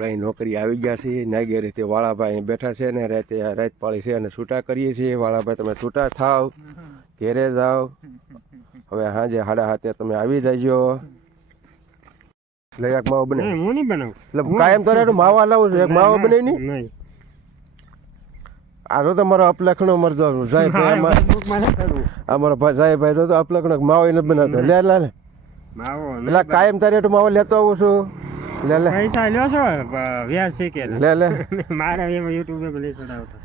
આપણે અહીં નોકરી આવી ગયા છીએ નાગી રીતે વાળાભાઈ અહીં બેઠા છે ને રાત પાળી છે અને છૂટા કરીએ છીએ. વાળાભાઈ તમે છૂટા થાવ, ઘેરે જાઓ. હવે સાંજે 7:30 તમે આવી જાજો. એટલે એક માવો બને હું નહીં બનાવું એટલે કાયમ તો માવા લાવું છું. એક માવો બને નહીં આ તો તમારો અપલખણો મરજો જયભાઈ અમારો જયભાઈ તો અપલખણો માવો નથી બનાવતો. લે લે લે એટલે કાયમ તારે માવો લેતો આવું છું. લે લે પૈસા લ્યો છો વ્યાજ શીખે લે લે મારા એમાં યુટ્યુબ પર લઈ ચડાવતા